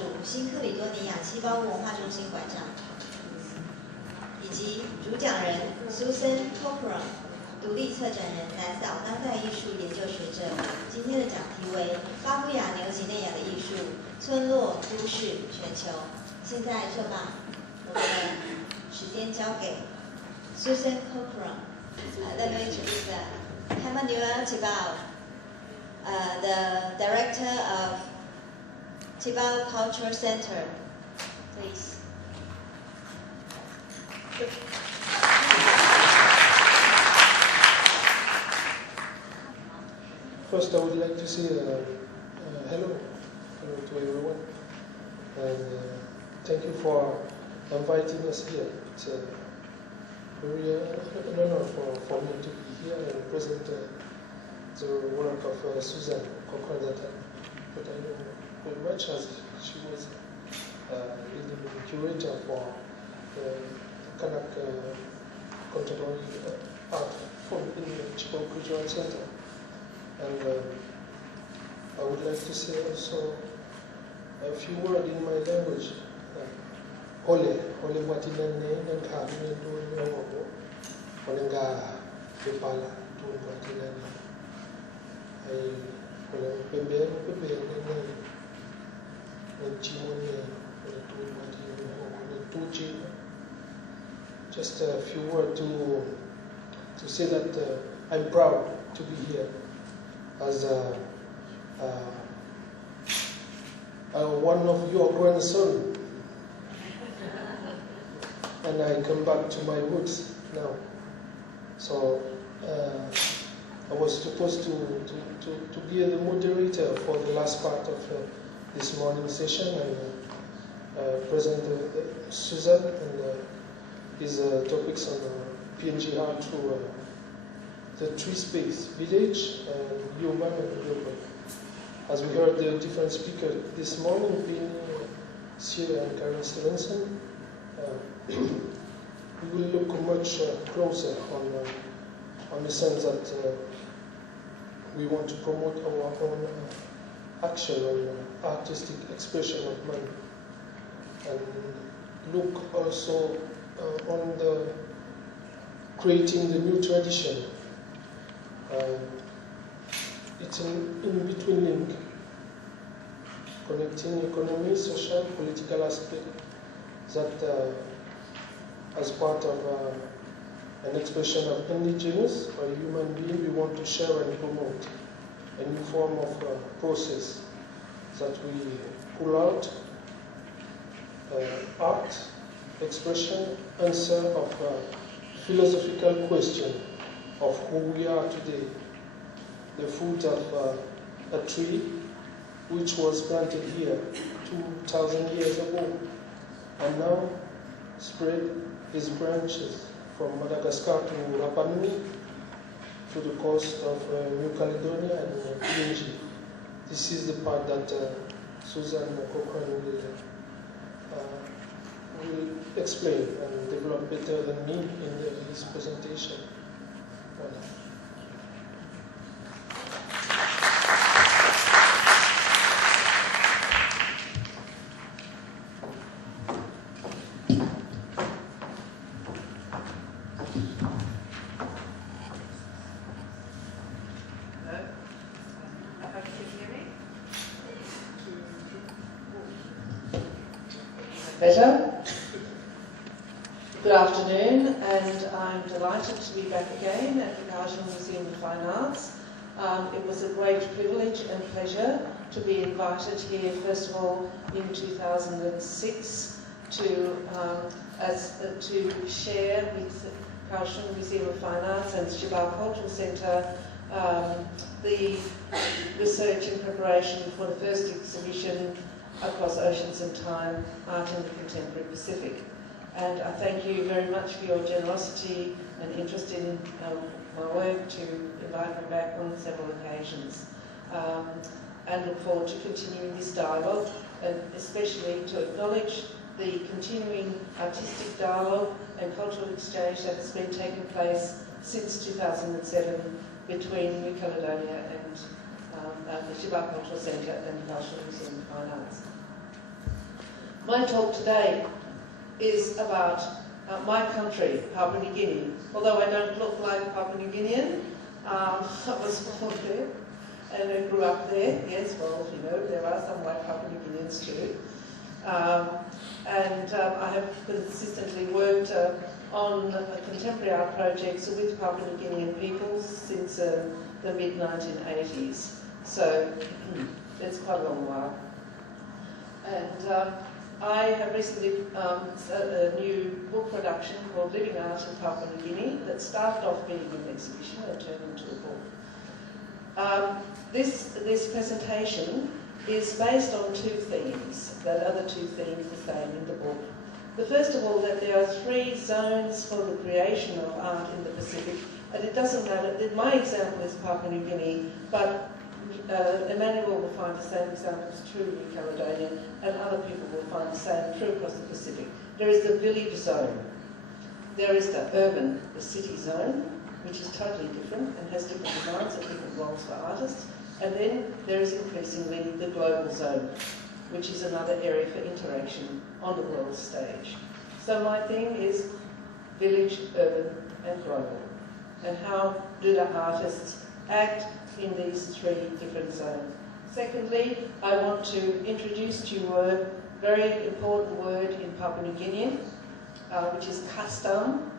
属新克里多尼亚栖包屋文化中心馆长，以及主讲人 Cochrane， 独立策展人，南岛当代艺术研究学者。今天的讲题为巴布亚纽几内亚的艺术：村落、都市、全球。现在就把我们的时间交给 Cochrane。Let me introduce Emmanuel Tjibaou, the director of Tjibaou Cultural Center. Please. First, I would like to say hello to everyone, and thank you for inviting us here. It's very an honor for me to be here and present the work of Susan Cochrane that I know very much, as she was the curator for the Kanak Contemporary Art in the Tjibaou Cultural Center. And I would like to say also a few words in my language. Ole watilane nangkami do nongo onenga bepala do watilane ai ole bebe ne chimone ole do watilane ole tuji. Just a few words to say that I'm proud to be here as one of your grandson. And I come back to my roots now. So I was supposed to be the moderator for the last part of this morning session and present Susan and his topics on PNG art through the tree space, village, and human and global. As we heard the different speakers this morning, being Sierra and Karen Stevenson, we will look much closer on the sense that we want to promote our own action on artistic expression of man, and look also on the creating the new tradition. It's an in-between link, connecting economy, social, political aspect that as part of an expression of indigenous or human being, we want to share and promote a new form of process that we pull out art, expression, answer of philosophical question of who we are today. The fruit of a tree which was planted here 2,000 years ago and now spread its branches from Madagascar to Rapa Nui to the coast of New Caledonia and PNG. This is the part that Susan Cochrane will explain and develop better than me in his presentation. Voilà. Better. Good afternoon, and I'm delighted to be back again at the Cochrane Museum of Fine Arts. It was a great privilege and pleasure to be invited here, first of all, in 2006 to share with the Cochrane Museum of Fine Arts and the Tjibaou Cultural Center the research and preparation for the first exhibition across oceans and time, Art in the Contemporary Pacific. And I thank you very much for your generosity and interest in my work to invite me back on several occasions. And look forward to continuing this dialogue, and especially to acknowledge the continuing artistic dialogue and cultural exchange that has been taking place since 2007 between New Caledonia and the Tjibaou Cultural Center and the Cochrane Museum of Fine Arts. My talk today is about my country, Papua New Guinea. Although I don't look like Papua New Guinean, I was born there and I grew up there. Yes, well, you know, there are some white Papua New Guineans too. I have consistently worked on contemporary art projects with Papua New Guinean peoples since the mid-1980s. So it's quite a long while. And I have recently a new book production called Living Art in Papua New Guinea that started off being an exhibition and turned into a book. This presentation is based on two themes. That are the two themes the same in the book. The first of all, that there are 3 zones for the creation of art in the Pacific, and it doesn't matter. My example is Papua New Guinea, but Emmanuel will find the same examples true in New Caledonia, and other people will find the same true across the Pacific. There is the village zone. There is the urban, the city zone, which is totally different and has different demands and different roles for artists. And then there is increasingly the global zone, which is another area for interaction on the world stage. So my theme is village, urban, and global. And how do the artists act in these 3 different zones? Secondly, I want to introduce to you a very important word in Papua New Guinea, which is custom.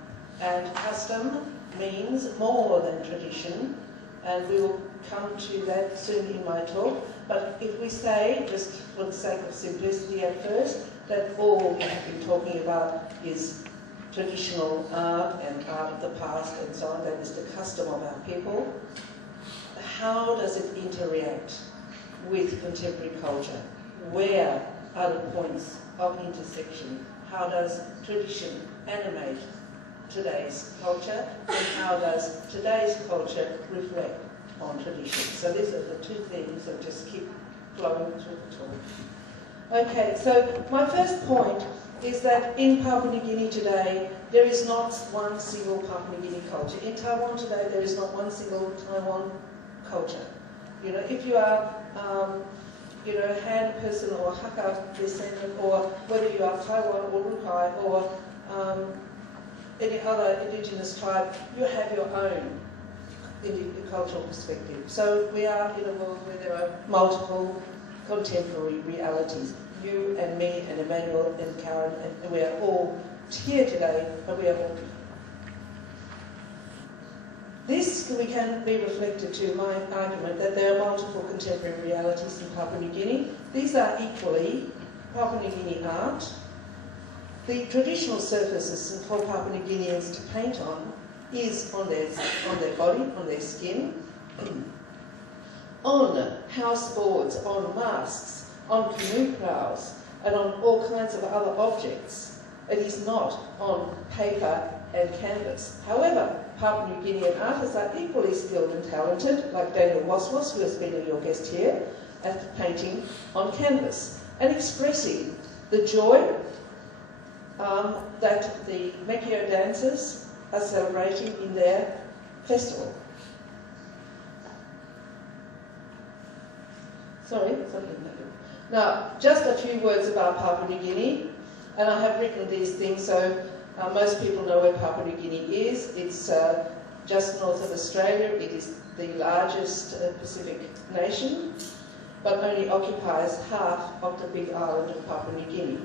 And custom means more than tradition, and we will come to that soon in my talk. But if we say, just for the sake of simplicity at first, that all we have been talking about is traditional art and art of the past and so on, that is the custom of our people, how does it interact with contemporary culture? Where are the points of intersection? How does tradition animate today's culture, and how does today's culture reflect on tradition? So these are the 2 themes that just keep flowing through the talk. Okay, so my first point is that in Papua New Guinea today, there is not one single Papua New Guinea culture. In Taiwan today, there is not one single Taiwan culture. You know, if you are, you know, Han person or Hakka descendant, or whether you are Taiwan or Rukai or any other indigenous tribe, you have your own cultural perspective. So we are in a world where there are multiple contemporary realities. You and me and Emmanuel and Karen, and we are all here today, but we are all different. This can be reflected to my argument that there are multiple contemporary realities in Papua New Guinea. These are equally Papua New Guinea art. The traditional surfaces for Papua New Guineans to paint on is on their body, on their skin, on house boards, on masks, on canoe prows, and on all kinds of other objects. It is not on paper and canvas. However, Papua New Guinean artists are equally skilled and talented, like Daniel Waswas, who has been your guest here, at painting on canvas and expressing the joy that the Mekio dancers are celebrating in their festival. Sorry, something happened. Now, just a few words about Papua New Guinea, and I have written these things so most people know where Papua New Guinea is. It's just north of Australia. It is the largest Pacific nation, but only occupies half of the big island of Papua New Guinea.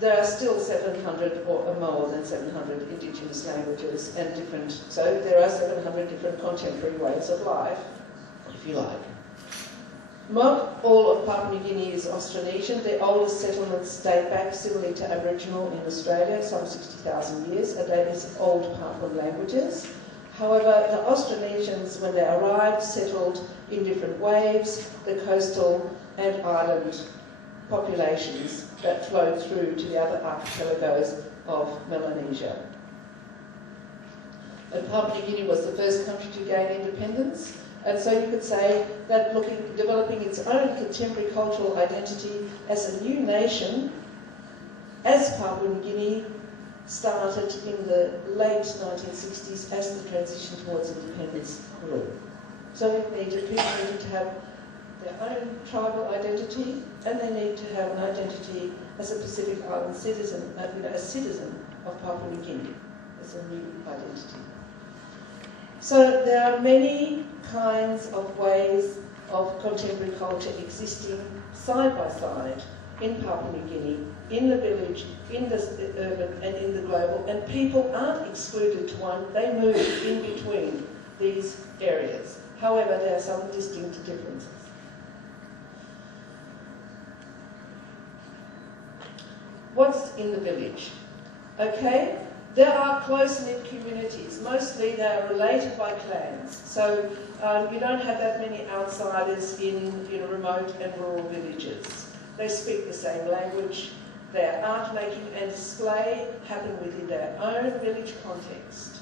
There are still 700 or more than 700 indigenous languages and different, so there are 700 different contemporary ways of life, if you like. Not all of Papua New Guinea is Austronesian. The oldest settlements date back similarly to Aboriginal in Australia, some 60,000 years, and that is old Papuan languages. However, the Austronesians, when they arrived, settled in different waves, the coastal and island populations that flowed through to the other archipelagos of Melanesia. And Papua New Guinea was the first country to gain independence, and so you could say that developing its own contemporary cultural identity as a new nation, as Papua New Guinea started in the late 1960s as the transition towards independence grew. So people needed to have their own tribal identity, and they need to have an identity as a Pacific Island citizen, a citizen of Papua New Guinea, as a new identity. So there are many kinds of ways of contemporary culture existing side by side in Papua New Guinea, in the village, in the urban and in the global, and people aren't excluded to one, they move in between these areas. However, there are some distinct differences. What's in the village? Okay, there are close-knit communities. Mostly they are related by clans. So you don't have that many outsiders in remote and rural villages. They speak the same language. Their art making and display happen within their own village context.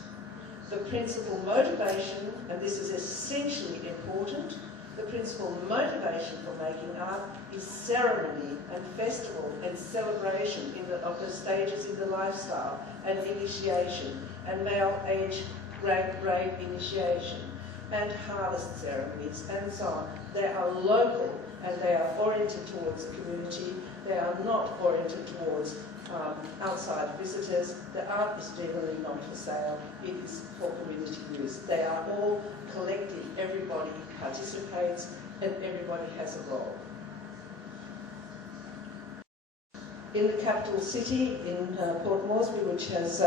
The principal motivation, and this is essentially important, the principal motivation for making art is ceremony and festival and celebration of the stages in the lifestyle and initiation and male age grade initiation and harvest ceremonies and so on. They are local and they are oriented towards the community. They are not oriented towards outside visitors. The art is generally not for sale. It is for community use. They are all collective. Everybody participates and everybody has a role. In the capital city, in Port Moresby, which has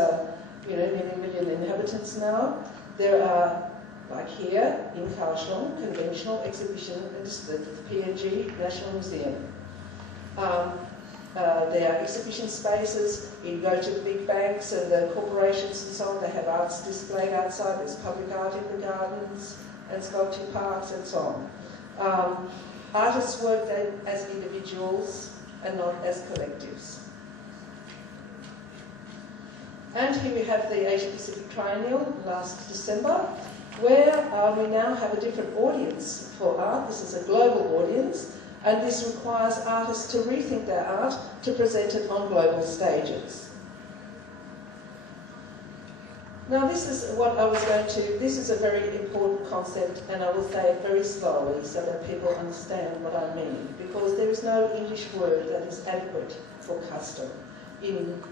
nearly 1 million inhabitants now, there are, like here in Cochrane, conventional exhibition and display at the PNG National Museum. There are exhibition spaces. You go to the big banks and the corporations and so on, they have arts displayed outside. There's public art in the gardens and sculpture parks and so on. Artists work as individuals and not as collectives. And here we have the Asia Pacific Triennial last December, where we now have a different audience for art. This is a global audience, and this requires artists to rethink their art to present it on global stages. Now this is what I was going to, this is a very important concept, and I will say it very slowly so that people understand what I mean, because there is no English word that is adequate for custom. In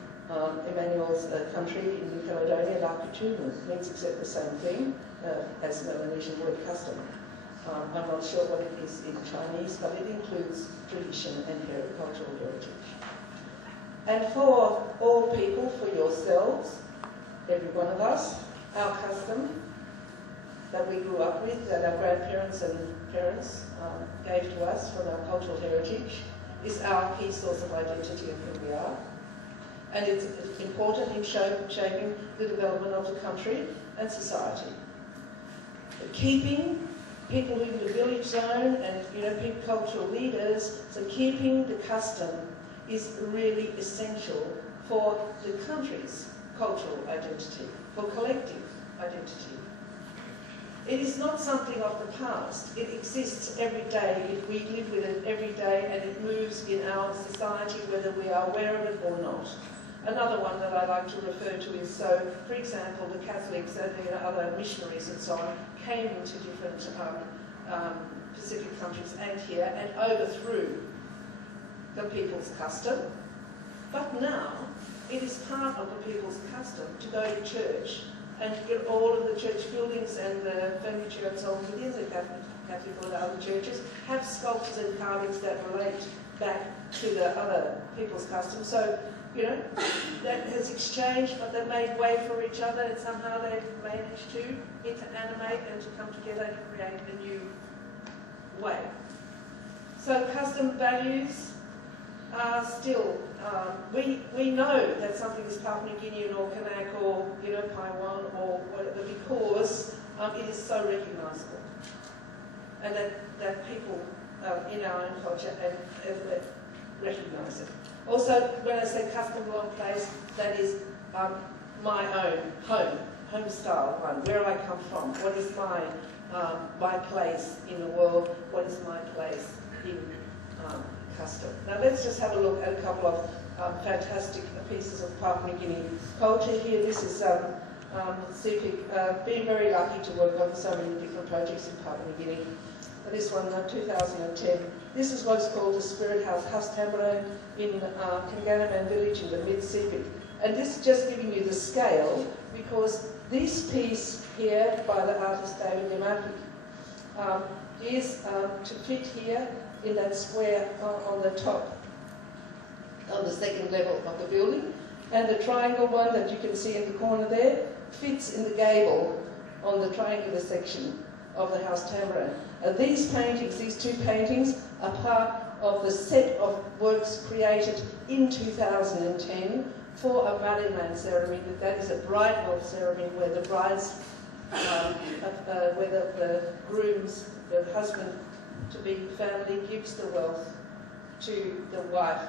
Emmanuel's country, in New Caledonia, la coutume means exactly the same thing as Melanesian word custom. I'm not sure what it is in Chinese, but it includes tradition and cultural heritage. And for all people, for yourselves, every one of us, our custom that we grew up with, that our grandparents and parents gave to us from our cultural heritage, is our key source of identity of who we are. And it's important in shaping the development of the country and society. But keeping people in the village zone and people, cultural leaders, so keeping the custom is really essential for the country's cultural identity, for collective identity. It is not something of the past. It exists every day. We live with it every day, and it moves in our society whether we are aware of it or not. Another one that I like to refer to is, so, for example, the Catholics and the other missionaries and so on came into different Pacific countries and here and overthrew the people's custom. But now, it is part of the people's custom to go to church and get all of the church buildings and the furniture and so on within the Catholic or the other churches have sculptures and carvings that relate back to the other people's customs. So, that has exchanged, but they've made way for each other, and somehow they've managed to interanimate and to come together and create a new way. So custom values are still, we know that something is Papua New Guinean or Kanak or Taiwan or whatever because it is so recognisable, and that people in our own culture recognise it. Also, when I say custom belong place, that is my own home style one. Where I come from, what is my place in the world, what is my place in custom. Now let's just have a look at a couple of fantastic pieces of Papua New Guinea culture here. This is CPIC, been very lucky to work on so many different projects in Papua New Guinea. this one, 2010. This is what is called the Spirit House Tambourine in Kanganaman village in the Mid-Pacific. And this is just giving you the scale, because this piece here by the artist David Yamaki is to fit here in that square on the top, on the second level of the building. And the triangle one that you can see in the corner there fits in the gable on the triangular section of the house tambourine. And these paintings, these two paintings, are part of the set of works created in 2010 for a Mariman ceremony. That is a bridal ceremony where the brides, where the groom's, the husband-to-be family gives the wealth to the wife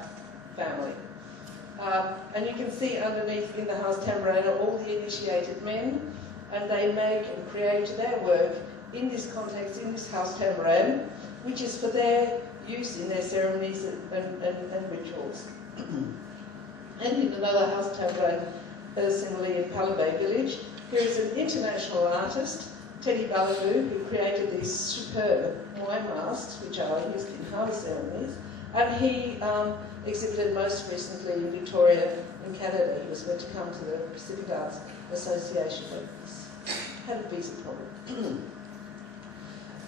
family. And you can see underneath in the house tambourine are all the initiated men, and they make and create their work in this context, in this house tambourine, which is for their use in their ceremonies and rituals. And in another house tambourine, similarly in Palabay village, there is an international artist, Teddy Balabu, who created these superb wine masks, which are used in harvest ceremonies, and he exhibited most recently in Victoria in Canada. He was meant to come to the Pacific Arts Association, but had a visa problem.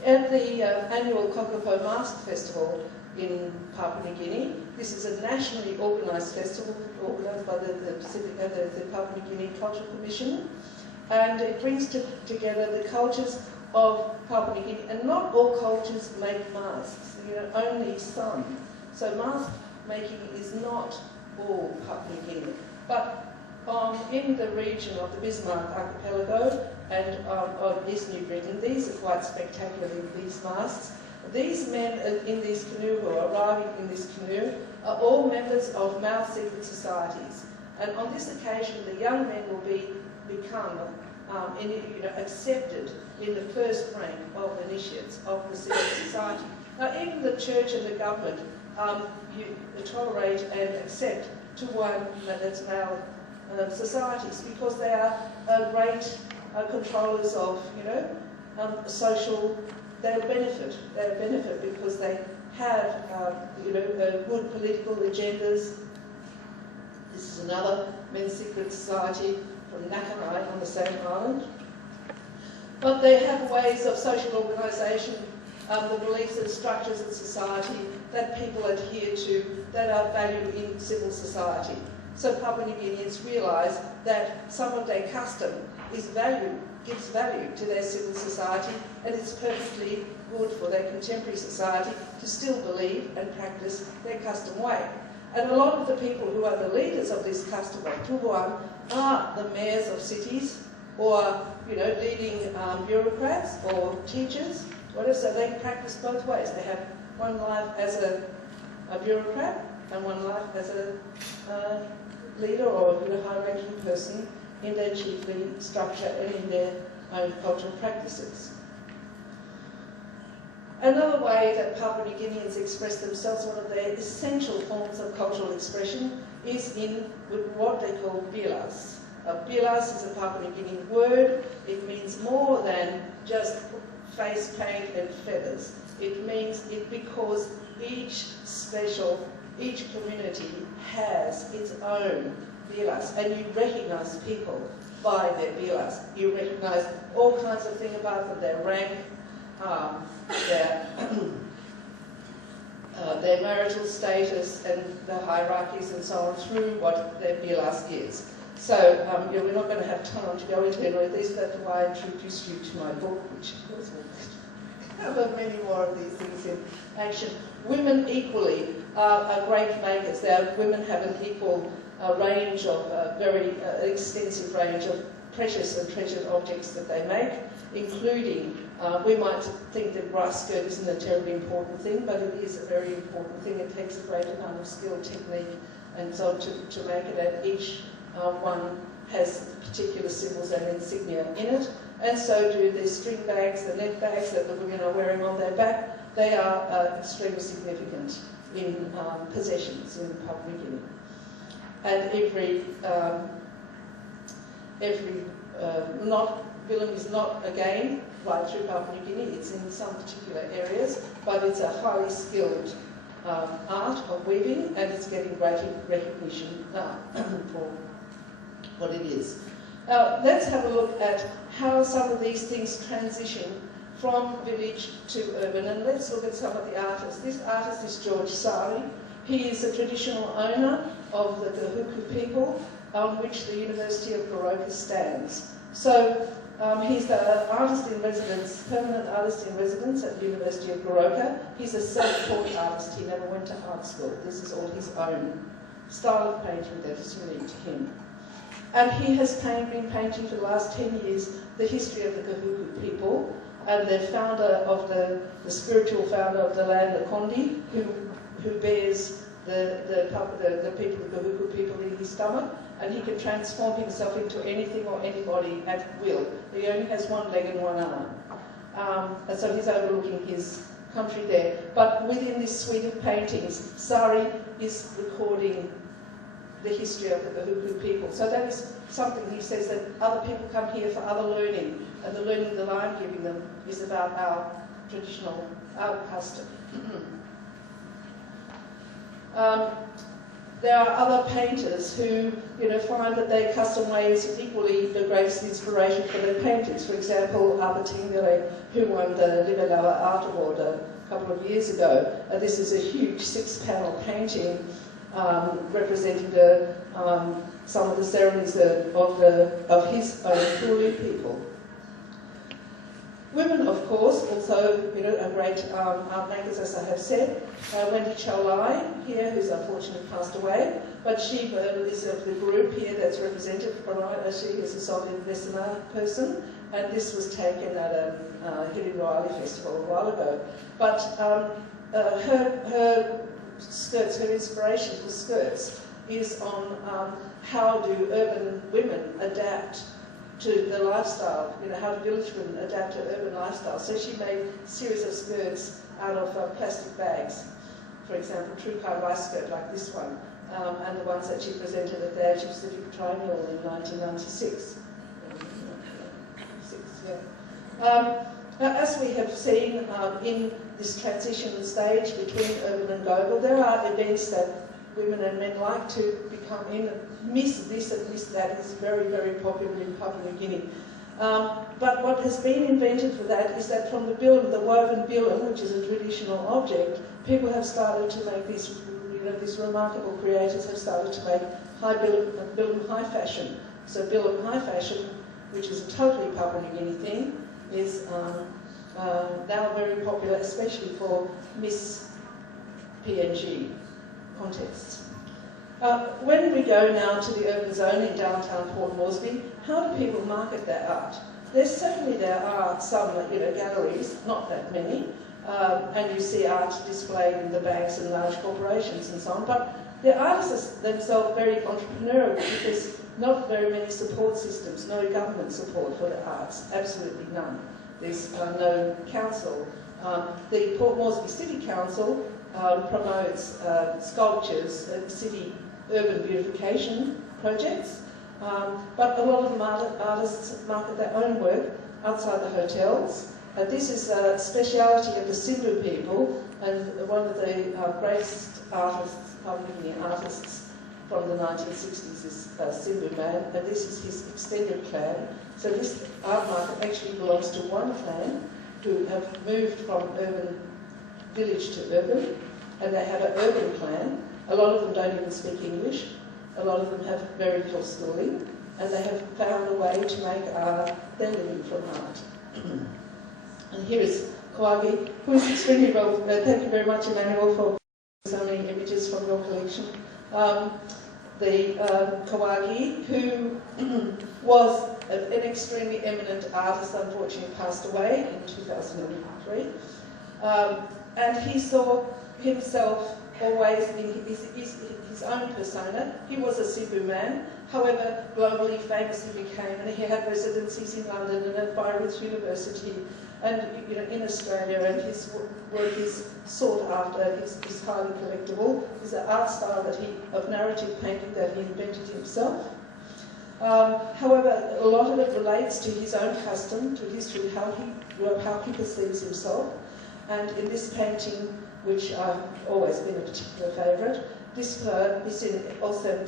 At the annual Kokopo Mask Festival in Papua New Guinea, this is a nationally organised festival organised by the Papua New Guinea Cultural Commission, and it brings together the cultures of Papua New Guinea. And not all cultures make masks, only some. So mask making is not all Papua New Guinea, but in the region of the Bismarck Archipelago and of East New Britain, these are quite spectacular, these masks. These men in this canoe who are arriving in this canoe are all members of male secret societies. And on this occasion, the young men will become accepted in the first rank of initiates of the secret society. Now, even the church and the government you tolerate and accept to one that's male societies, because they are great controllers of, social. They'll benefit because they have, good political agendas. This is another men's secret society from Nakarai on the same island. But they have ways of social organisation, the beliefs and structures of society that people adhere to that are valued in civil society. So Papua New Guineans realise that some of their custom gives value to their civil society, and it's perfectly good for their contemporary society to still believe and practice their custom way. And a lot of the people who are the leaders of this custom way, Tubuan, are the mayors of cities, or leading bureaucrats or teachers, whatever. So they practice both ways. They have one life as a bureaucrat and one life as a leader or high-ranking person in their chiefly structure and in their own cultural practices. Another way that Papua New Guineans express themselves, one of their essential forms of cultural expression, is in what they call bilas. Bilas is a Papua New Guinean word. It means more than just face paint and feathers. It means it because each community has its own bilas, and you recognise people by their bilas. You recognise all kinds of things about them, their rank, their marital status and the hierarchies and so on through what their bilas is. So we're not going to have time to go into any of these, that's why I introduced you to my book, which of course will cover many more of these things in action. Women equally are great makers. Women have an equal range of, very extensive range of precious and treasured objects that they make, including, we might think that brass skirt isn't a terribly important thing, but it is a very important thing. It takes a great amount of skill, technique, and so on to make it, and each one has particular symbols and insignia in it, and so do the string bags, the net bags that the women are wearing on their back. They are extremely significant in possessions in Papua New Guinea. And Willem is not, again, right through Papua New Guinea. It's in some particular areas, but it's a highly skilled art of weaving, and it's getting great recognition now for what it is. Now, let's have a look at how some of these things transition from village to urban, and let's look at some of the artists. This artist is George Sari. He is a traditional owner of the Gahuku people, on which the University of Goroka stands. So he's the artist in residence, permanent artist in residence at the University of Goroka. He's a self-taught artist. He never went to art school. This is all his own style of painting that is unique to him. And he has been painting for the last 10 years the history of the Gahuku people, and the founder of the spiritual founder of the land, the Kondi, who bears the people, the Gahuku people in his stomach, and he can transform himself into anything or anybody at will. He only has one leg and one arm. And so he's overlooking his country there. But within this suite of paintings, Sari is recording the history of the Gahuku people. So that is something he says, that other people come here for other learning, and the learning that I'm giving them is about our traditional, our custom. There are other painters who, find that their custom ways is equally the greatest inspiration for their paintings. For example, Abatingere, who won the Liberawa Art Award a couple of years ago. This is a huge 6-panel painting representing some of the ceremonies of his own Kuli people. Women, of course, also, are great art makers, as I have said. Wendy Cholai here, who's unfortunately passed away, but she is of the group here that's represented. She is a Soviet Vesna person, and this was taken at a Hiriwali festival a while ago. But her skirts, her inspiration for skirts is on how do urban women adapt to the lifestyle, how do village women adapt to urban lifestyle. So she made a series of skirts out of plastic bags. For example, Trukai rice skirt like this one, and the ones that she presented at the Asia Pacific Triennial in 1996. Now, as we have seen in this transition stage between urban and global, there are events that women and men like to become in. Miss this and miss that is very, very popular in Papua New Guinea. But what has been invented for that is that from the bilam, the woven bilam, which is a traditional object, people have started to make these, these remarkable creators have started to make bilam high fashion. So bilam high fashion, which is a totally Papua New Guinea thing, is now very popular, especially for Miss PNG contests. When we go now to the urban zone in downtown Port Moresby, how do people market their art? There are some, galleries, not that many, and you see art displayed in the banks and large corporations and so on, but the artists themselves very entrepreneurial because not very many support systems, no government support for the arts, absolutely none. There's no council. The Port Moresby City Council promotes sculptures and city urban beautification projects, but a lot of the artists market their own work outside the hotels. This is a speciality of the Simbu people, and one of the greatest artists, artists from the 1960s is Simbu man, and this is his extended clan. So this art market actually belongs to one clan who have moved from urban village to urban, and they have an urban clan. A lot of them don't even speak English. A lot of them have very little schooling, and they have found a way to make their living from art. And here is Kawagi, who is extremely well. Thank you very much, Emmanuel, for so many images from your collection. The Kawagi, who was an extremely eminent artist, unfortunately passed away in 2003, and he saw himself always in his own persona. He was a Cebu man, however, globally famous he became, and he had residencies in London and at Bayreuth University, and in Australia, and his work is sought after. He's highly collectible. It's an art style of narrative painting that he invented himself. However, a lot of it relates to his own custom, to history, how he perceives himself. And in this painting, which I've always been a particular favourite, this bird is in also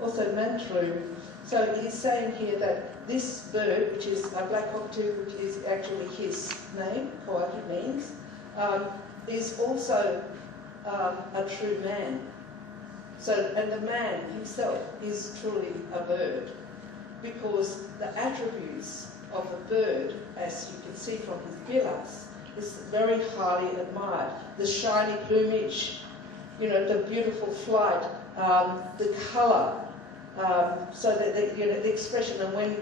Mantrue. So he's saying here that this bird, which is a black cockatoo, which is actually his name, Kawaki means, is also a true man. So, and the man himself is truly a bird, because the attributes of a bird, as you can see from his bilas, is very highly admired. The shiny plumage, you know, the beautiful flight, the colour, so that the expression, and when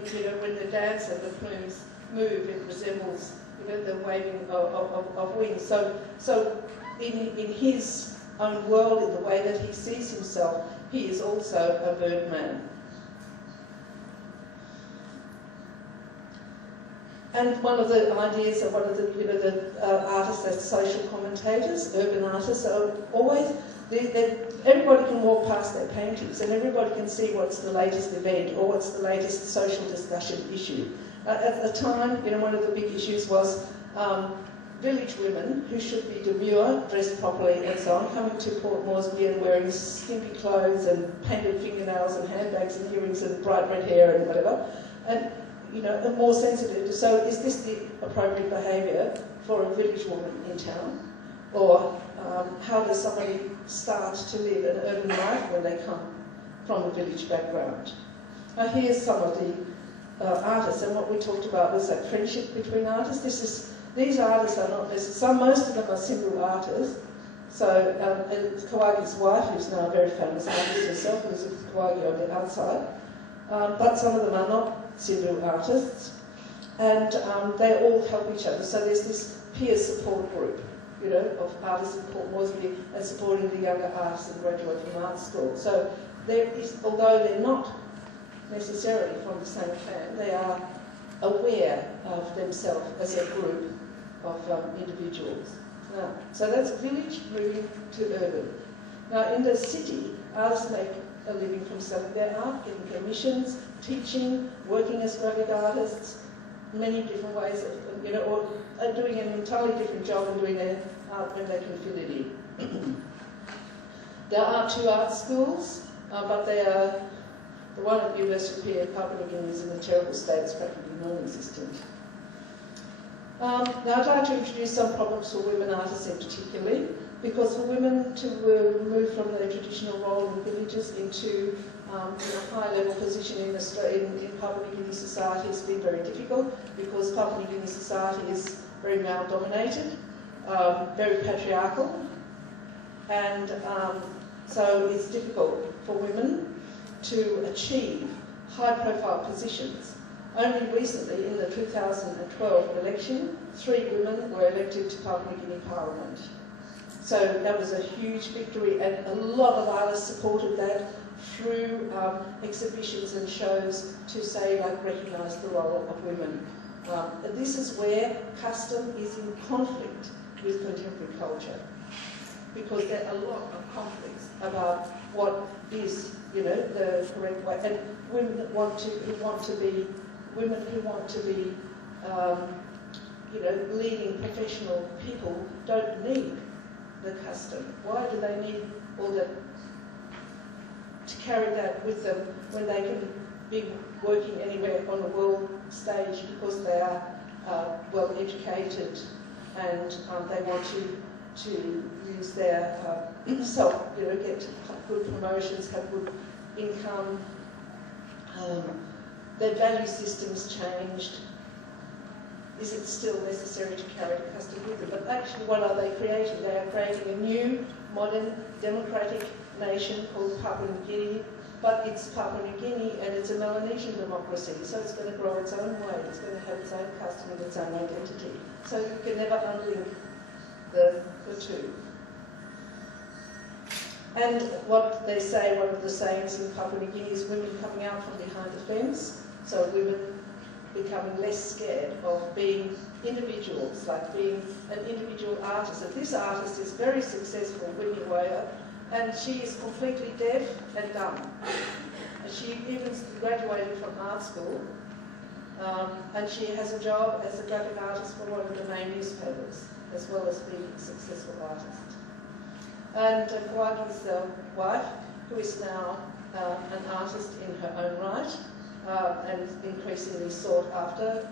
the dancer, the plumes move, it resembles the waving of wings. So in his own world, in the way that he sees himself, he is also a birdman. And one of the ideas of one of the artists as social commentators, urban artists, are always, everybody can walk past their paintings and everybody can see what's the latest event or what's the latest social discussion issue. At the time, one of the big issues was village women who should be demure, dressed properly and so on, coming to Port Moresby and wearing skimpy clothes and painted fingernails and handbags and earrings and bright red hair and whatever. And more sensitive. So is this the appropriate behaviour for a village woman in town? Or how does somebody start to live an urban life when they come from a village background? Now here's some of the artists, and what we talked about was that friendship between artists. These artists are not necessarily, most of them are single artists. So Kawagi's wife, who's now a very famous artist herself, Elizabeth Kawagi on the outside, but some of them are not single artists, and they all help each other. So there's this peer support group, of artists in Port Moresby and supporting the younger artists and graduate from art school. So there is, although they're not necessarily from the same clan, they are aware of themselves as a group of individuals. Now, so that's village moving to urban. Now in the city, artists make a living from selling their art, getting commissions, teaching, working as graphic artists, many different ways of, or doing an entirely different job and doing their art when they can fit it in. There are 2 art schools, but they are, the one at the University of Papua New Guinea is in a terrible state, it's practically non-existent. Now I'd like to introduce some problems for women artists in particular, because for women to move from their traditional role in villages into a high-level position in Papua New Guinea society has been very difficult, because Papua New Guinea society is very male-dominated, very patriarchal, and so it's difficult for women to achieve high-profile positions. Only recently, in the 2012 election, 3 women were elected to Papua New Guinea Parliament. So that was a huge victory, and a lot of artists supported that through exhibitions and shows to say, like, recognise the role of women. And this is where custom is in conflict with contemporary culture, because there are a lot of conflicts about what is, the correct way. And women who want to be, leading professional people don't need the custom. Why do they need all that, to carry that with them when they can be working anywhere on the world stage, because they are well educated and they want to use their self, get good promotions, have good income. Their value system's changed. Is it still necessary to carry the custom with them? But actually, what are they creating? They are creating a new, modern, democratic nation called Papua New Guinea, but it's Papua New Guinea and it's a Melanesian democracy, so it's going to grow its own way, it's going to have its own custom and its own identity. So you can never unlink the 2. And what they say, one of the sayings in Papua New Guinea is women coming out from behind the fence, so women becoming less scared of being individuals, like being an individual artist. And this artist is very successful, Winnie Weyer, and she is completely deaf and dumb. She even graduated from art school, and she has a job as a graphic artist for one of the main newspapers, as well as being a successful artist. And Kawagi's wife, who is now an artist in her own right, and increasingly sought after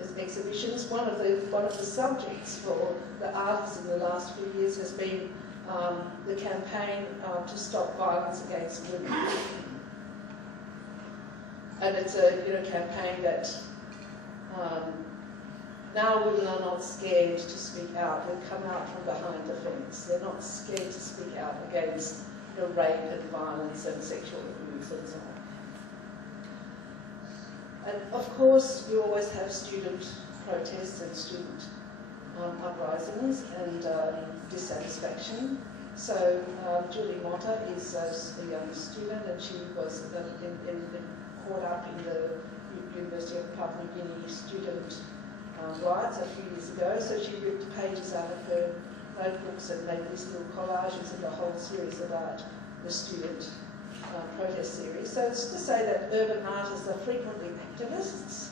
as exhibitions. One of the subjects for the artists in the last few years has been the campaign to stop violence against women. And it's a campaign that now women are not scared to speak out. They've come out from behind the fence. They're not scared to speak out against rape and violence and sexual abuse and so on. And of course, you always have student protests and student uprisings and dissatisfaction. So Julie Motta is a young student, and she was caught up in the University of Papua New Guinea student riots a few years ago. So she ripped pages out of her notebooks and made these little collages and a whole series about the student protest series. So it's to say that urban artists are frequently activists,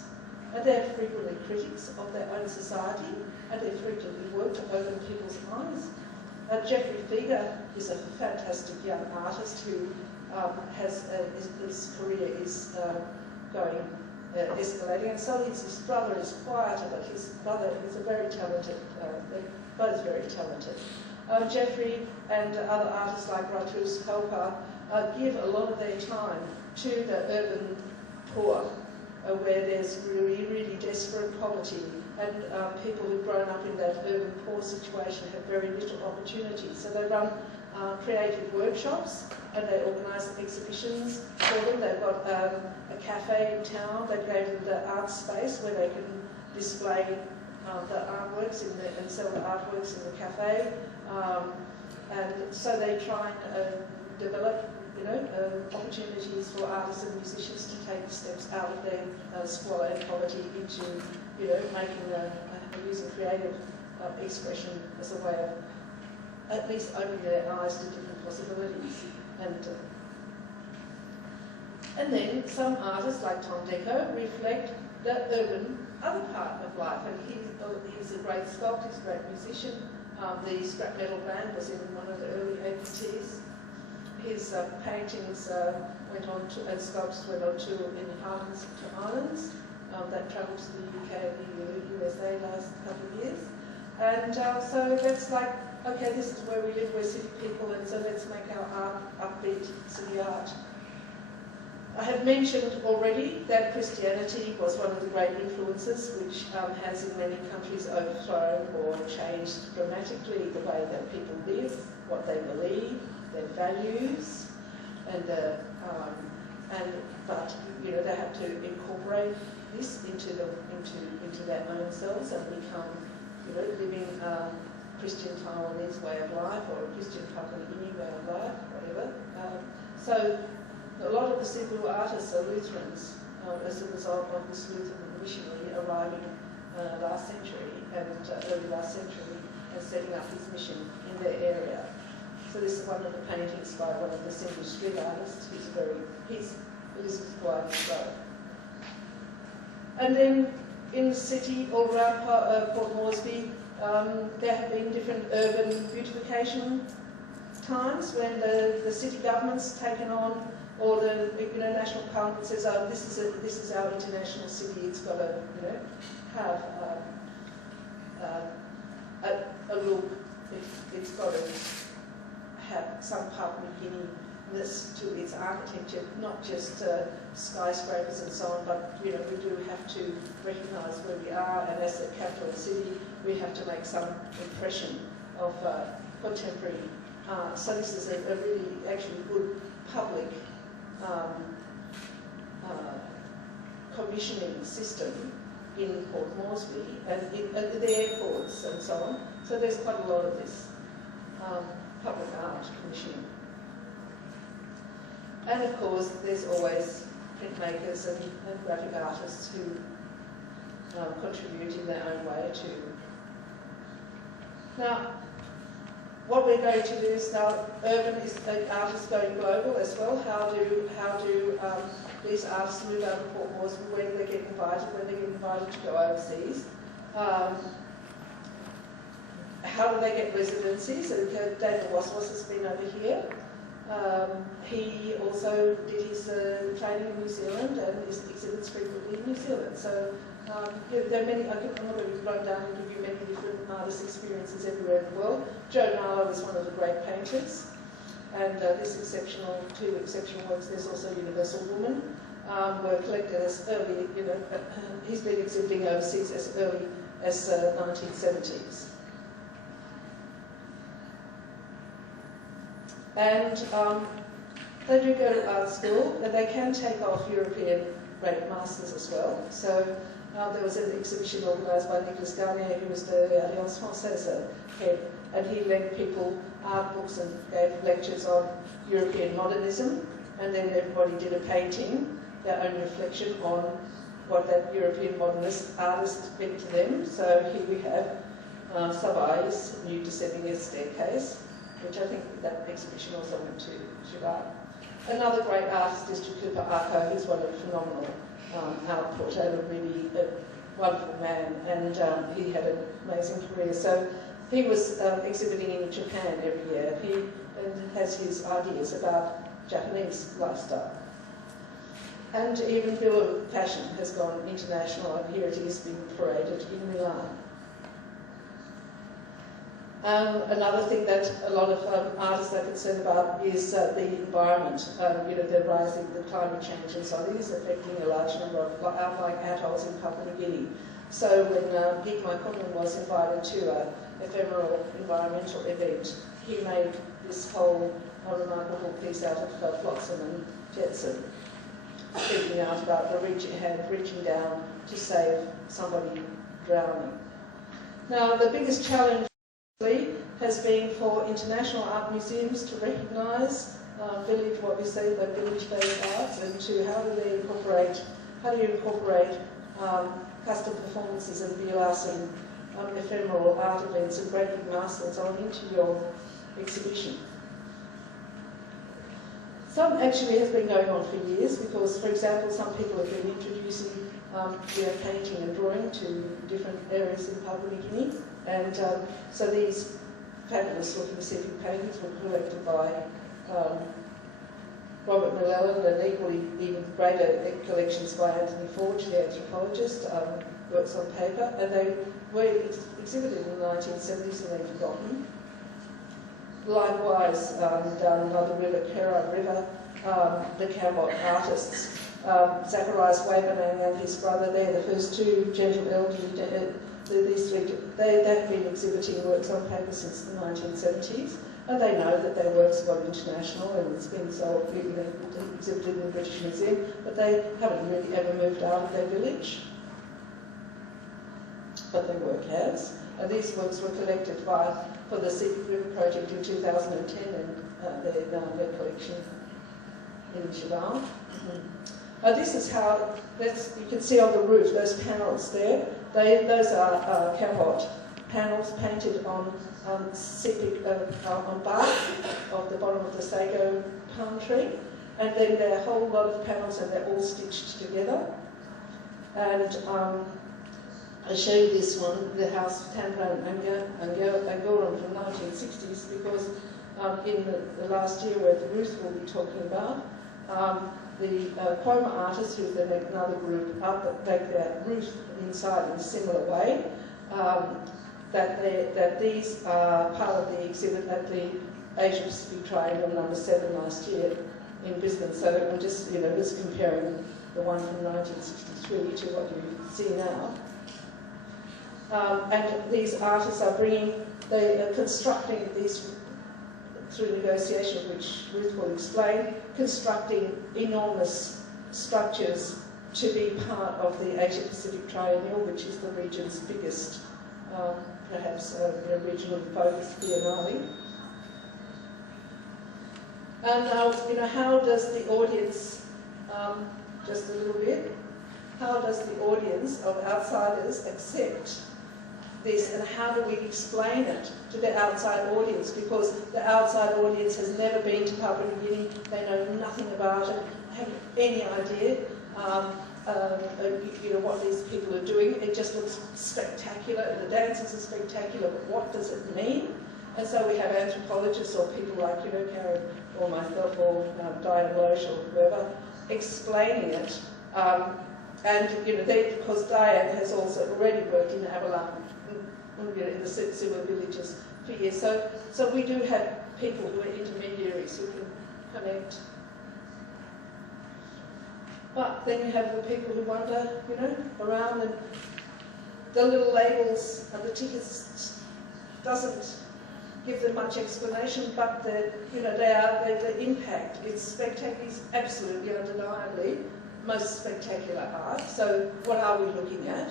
and they're frequently critics of their own society, and they frequently work to open people's eyes. Jeffrey Fieger is a fantastic young artist who his career is going escalating, and so his brother is quieter, but his brother is a very talented, they're both very talented. Jeffrey and other artists like Ratus Helper give a lot of their time to the urban poor, where there's really, really desperate poverty, and people who've grown up in that urban poor situation have very little opportunity. So they run creative workshops, and they organise exhibitions for them. They've got a cafe in town. They created the art space where they can display the artworks and sell the artworks in the cafe. And so they try and develop, opportunities for artists and musicians to take steps out of their squalor and poverty into, making using creative expression as a way of at least opening their eyes to different possibilities. And then some artists like Tom Deco reflect the urban other part of life, and he's a great sculptor, he's a great musician. The scrap metal band was in one of the early APTs. His paintings went on to, and sculptures went on tour in Highlands to Islands that travelled to the UK and the USA last couple of years. And so that's like, okay, this is where we live, we're city people, and so let's make our art upbeat city art. I have mentioned already that Christianity was one of the great influences which has in many countries overthrown or changed dramatically the way that people live, what they believe, their values, but they have to incorporate this into their own selves and become living Christian Taiwanese way of life or a Christian Papua New Guinea way of life, whatever. So a lot of the Cebu artists are Lutherans as a result of this Lutheran missionary arriving last century and early last century and setting up his mission in their area. So this is one of the paintings by one of the Cebu street artists. He's Elizabeth Guardian's brother. And then in the city all around Port Moresby, there have been different urban beautification times when the city government's taken on, or the national parliament says, "Oh, this is our international city. It's got to have a look. It's got to have some Papua New Guinea-ness to its architecture, not just skyscrapers and so on, but we do have to recognise where we are, and as a capital city, we have to make some impression of contemporary art. So this is a really actually good public commissioning system in Port Moresby and at the airports and so on. So there's quite a lot of this public art commissioning. And of course, there's always printmakers and graphic artists who contribute in their own way too. Now, what we're going to do is now, urban art is going global as well. How do these artists move out of Port Moresby? When they get invited to go overseas? How do they get residencies? And David Waswas has been over here. He also did his training in New Zealand and exhibits frequently in New Zealand. So there are many, I'm not going to run down and give you many different artist experiences everywhere in the world. Joe Narlow is one of the great painters, and this exceptional, two exceptional works. There's also Universal Woman, were collected as early, he's been exhibiting overseas as early as 1970s. And they do go to art school, and they can take off European grade masters as well. So there was an exhibition organised by Nicolas Garnier, who was the Alliance Française head, and he lent people art books and gave lectures on European modernism, and then everybody did a painting, their own reflection on what that European modernist artist meant to them. So here we have Savai's New Descending a Staircase, which I think that exhibition also went to Tjibaou. Another great artist is Tukupa Ako, who's one of a phenomenal output and a really wonderful man, and he had an amazing career. So he was exhibiting in Japan every year. He has his ideas about Japanese lifestyle. And even Bill of Fashion has gone international, and here it is being paraded in Milan. Another thing that a lot of artists are concerned about is the environment, the rising, the climate change, and so it is affecting a large number of outlying atolls in Papua New Guinea. So when Igmai Kunlun was invited to an ephemeral environmental event, he made this whole remarkable piece out of flotsam and jetsam, speaking out about the hand reaching down to save somebody drowning. Now, the biggest challenge has been for international art museums to recognise what we say the village-based arts, and to how do you incorporate custom performances and vilas and ephemeral art events and great big masters on into your exhibition. Some actually has been going on for years because, for example, some people have been introducing painting and drawing to different areas in Papua New Guinea. And so these fabulous looking Pacific paintings were collected by Robert Millellan, and even greater collections by Anthony Forge, the anthropologist, works on paper, and they were exhibited in the 1970s and then forgotten. Likewise, down another river, Kera River, the Cambot artists, Zacharias Wabanang and his brother, they're the first two gentle elderly. These three, they have been exhibiting works on paper since the 1970s, and they know that their works have gone international and it's been sold, exhibited in the British Museum, but they haven't really ever moved out of their village. But their work has. And these works were collected for the Secret River Project in 2010 and their collection in Tjibaou. This is how, you can see on the roof, those panels there, those are Cambot panels painted on on bark of the bottom of the sago palm tree, and then there are a whole lot of panels and they're all stitched together. And I show you this one, the house of Tambran Angoran from the 1960s, because in the last year where Ruth will be talking about, the Chroma artists, who's another group, make their roof inside in a similar way. That these are part of the exhibit at the Asia Pacific Triangle number 7 last year in Brisbane. So I'm just comparing the one from 1963 to what you see now. And these artists are they are constructing these, through negotiation, which Ruth will explain, constructing enormous structures to be part of the Asia-Pacific Triennial, which is the region's biggest, perhaps, regional focused biennale. And how does the audience, just a little bit, how does the audience of outsiders accept this, and how do we explain it to the outside audience? Because the outside audience has never been to Papua New Guinea, they know nothing about it, have any idea what these people are doing. It just looks spectacular, and the dances are spectacular, but what does it mean? And so we have anthropologists or people like, Karen or myself or Diana Loesch or whoever, explaining it. Because Diane has also already worked in Avalon, in the similar villages for years. So we do have people who are intermediaries who can connect. But then you have the people who wander, around, and the little labels and the tickets doesn't give them much explanation, but the impact, it's spectacular, it's absolutely undeniably most spectacular art. So what are we looking at?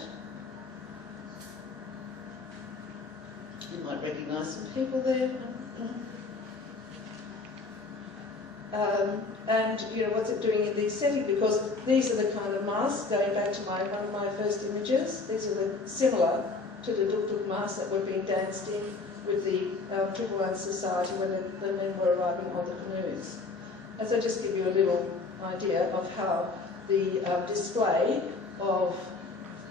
You might recognise some people there. And what's it doing in these settings? Because these are the kind of masks, going back to one of my first images, these are similar to the duk-duk masks that were being danced in with the Triple Society when the men were arriving on the canoes. And so just give you a little idea of how the display of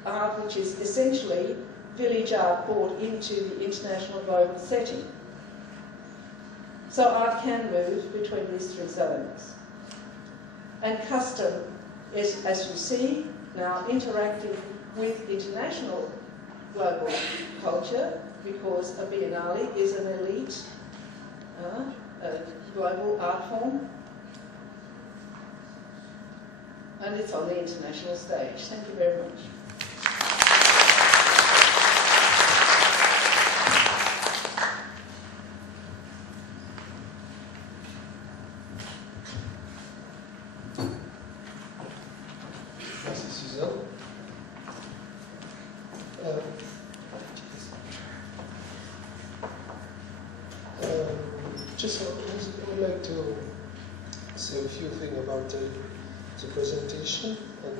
art, which is essentially village art, brought into the international global setting. So art can move between these three zones. And custom is, as you see, now interacting with international global culture, because a biennale is an elite global art form. And it's on the international stage. Thank you very much. Merci Suzanne. I would like to say a few things about the presentation and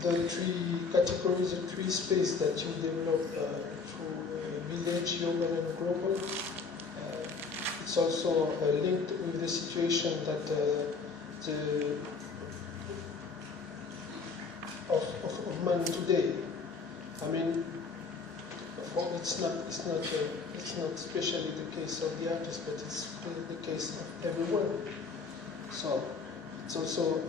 the three categories, the three spaces that you develop through village, urban and global. It's also linked with the situation that of man today. I mean, it's not especially the case of the artist, but it's the case of everyone. So it also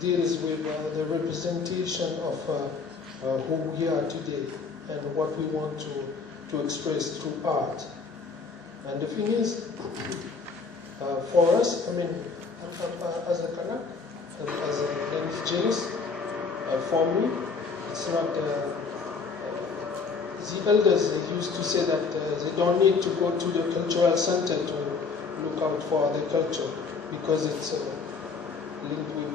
deals with the representation of who we are today and what we want to express through art. And the thing is, for us, I mean, as a Kanak, as an indigenous, for me, it's not. The elders used to say that they don't need to go to the cultural center to look out for their culture, because it's linked with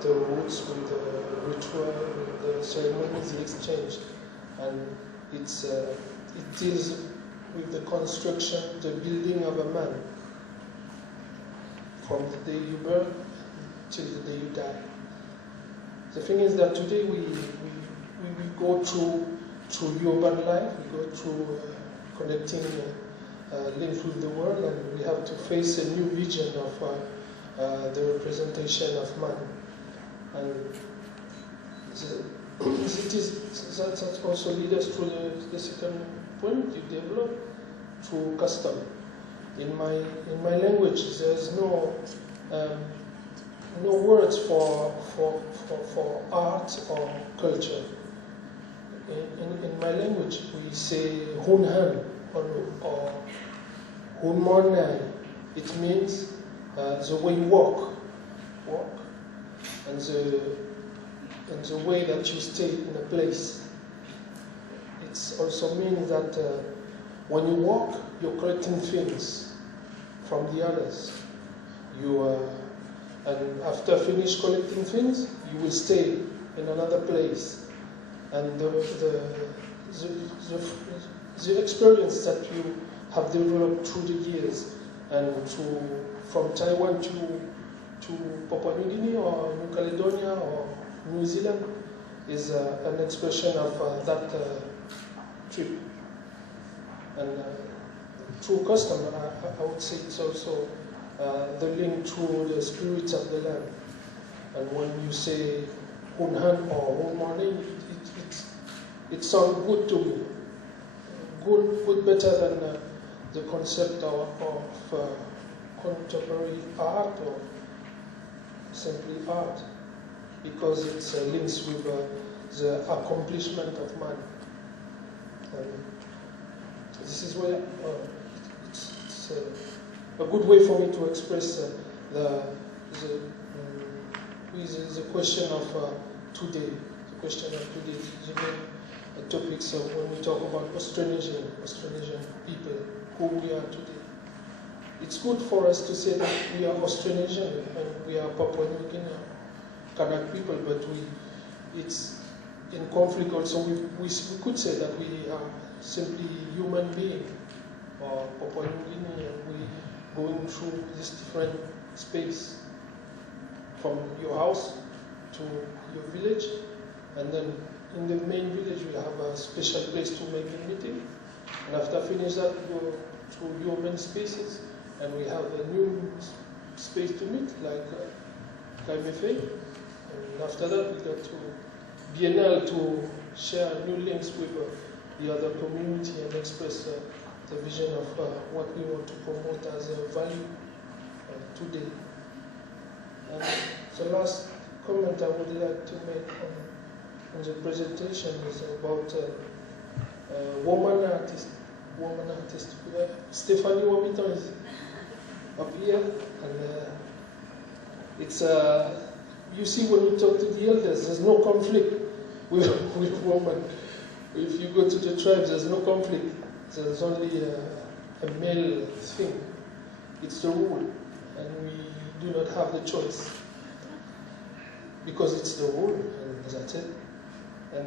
the roots, with the ritual, with the ceremonies, the exchange, and it deals with the construction, the building of a man, from the day you birth till the day you die. The thing is that today we go through urban life, we go through connecting links with the world, and we have to face a new vision of the representation of man. And that also leads us to the second point you develop, through custom. In my language, there's no words for art or culture. In my language, we say hunhan or hunmonai. It means the way you walk, and the way that you stay in a place. It also means that when you walk, you're collecting things from the others. And after finish collecting things, you will stay in another place. And the experience that you have developed through the years, and from Taiwan to Papua New Guinea or New Caledonia or New Zealand, is an expression of that trip. And through custom, I would say it's also the link through the spirits of the land. And when you say Hunhan or Hunmani, it sounds good to me. Good better than the concept of contemporary art or simply art, because it's linked with the accomplishment of man. And this is why it's a good way for me to express the question of today. The question of today is the main topic. So when we talk about Austronesian people, who we are today, it's good for us to say that we are Austronesian and we are Papua New Guinea, Kanak people, but it's in conflict also. We could say that we are simply human beings, or Papua New Guinea, and we going through this different space, from your house to your village, and then in the main village we have a special place to make a meeting, and after finish that we go through human spaces, and we have a new space to meet, like Kaimefe, and after that we go to Biennale to share new links with the other community and express the vision of what we want to promote as a value today. And the last comment I would like to make on the presentation is about woman artist. Stephanie Wabiton is up here, and it's you see, when you talk to the elders, there's no conflict with women. If you go to the tribes, there's no conflict. There's only a male thing. It's the rule, and we do not have the choice, because it's the rule, and that's it. And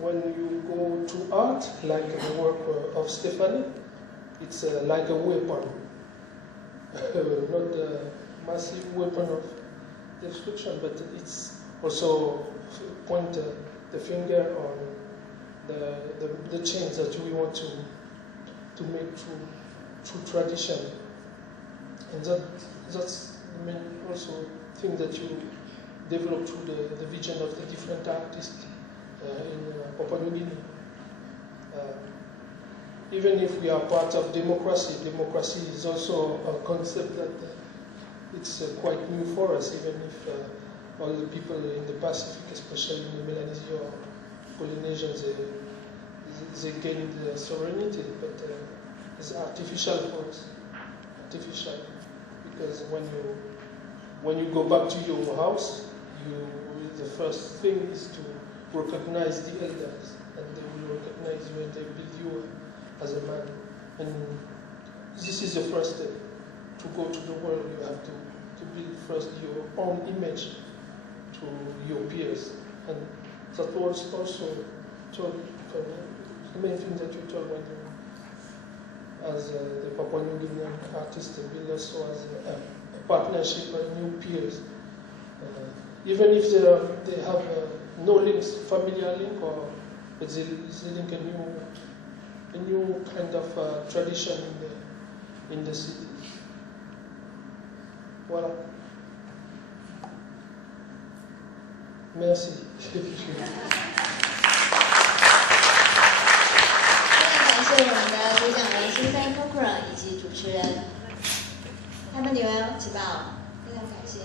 when you go to art, like the work of Stephanie, it's like a weapon, not a massive weapon of destruction, but it's also point the finger on the change that we want to make through tradition, and that's the main also thing that you develop through the vision of the different artists in Papua New Guinea. Even if we are part of democracy is also a concept that it's quite new for us, even if all the people in the Pacific, especially in the Melanesia or Polynesians, they gained sovereignty, but it's artificial for us. Artificial, because when you go back to your house, the first thing is to recognize the elders, and they will recognize you and they build you as a man. And this is the first step. To go to the world, you have to build first your own image to your peers. And that was also told, the main thing that you told when you, as the Papua New Guinean artist, build also as a partnership and new peers. Even if they have no links, familiar link, but they link a new kind of tradition in the city. Voilà. Merci. 非常感谢我们的主讲人苏珊 Cochrane 以及主持人 Emmanuel Tjibaou，非常感谢。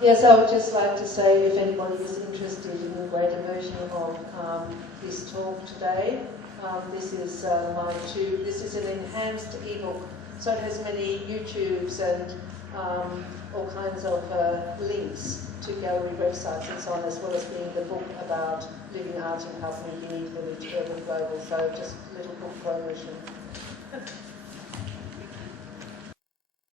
Yes, I would just like to say, if anybody is interested in the greater version of this talk today, this is this is an enhanced ebook, so it has many YouTubes and all kinds of links to gallery websites and so on, as well as being the book about living art in Papua New Guinea, Village Urban Global. So just a little book promotion.